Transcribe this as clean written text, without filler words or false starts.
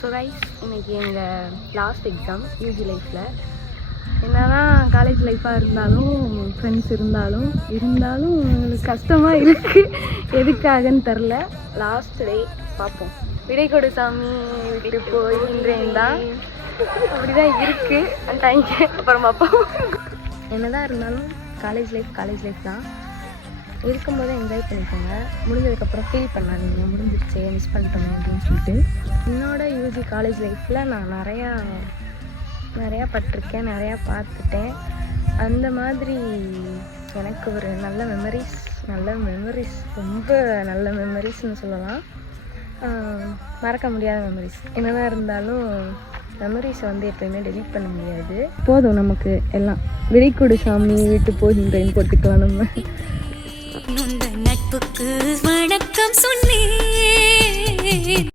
So guys, இன்றைக்கி எங்கள் last exam UG லைஃப்பில். என்னதான் காலேஜ் லைஃப்பாக இருந்தாலும் ஃப்ரெண்ட்ஸ் இருந்தாலும் எங்களுக்கு கஷ்டமாக இருக்குது. எதுக்காகன்னு தெரில. லாஸ்ட் டே பார்ப்போம். விடை கொடு சாமி விட்டு போயின்றேன் தான், அப்படி தான் இருக்குது டைங்க. அப்புறம் பார்ப்போம். என்ன தான் இருந்தாலும் காலேஜ் லைஃப் தான். இருக்கும்போது என்ஜாய் பண்ணிக்கோங்க. முடிஞ்சதுக்கப்புறம் ஃபீல் பண்ணாதீங்க, முடிஞ்சிருச்சு மிஸ் பண்ணிட்டோமே அப்படின்னு சொல்லிட்டு. என்னோட யூஜி காலேஜ் லைஃப்பில் நான் நிறையா பட்டிருக்கேன், நிறையா பார்த்துட்டேன். அந்த மாதிரி எனக்கு ஒரு நல்ல மெமரிஸ், ரொம்ப நல்ல மெமரிஸ்ன்னு சொல்லலாம். மறக்க முடியாத மெமரிஸ். என்னதான் இருந்தாலும் மெமரிஸை எப்போயுமே டெலீட் பண்ண முடியாது. போதும் நமக்கு எல்லாம். விடை கொடு சாமி விட்டு போகின்றேன்னு போட்டுக்கலாம் நம்ம. நட்புக்கு வணக்கம் சொன்னேன்.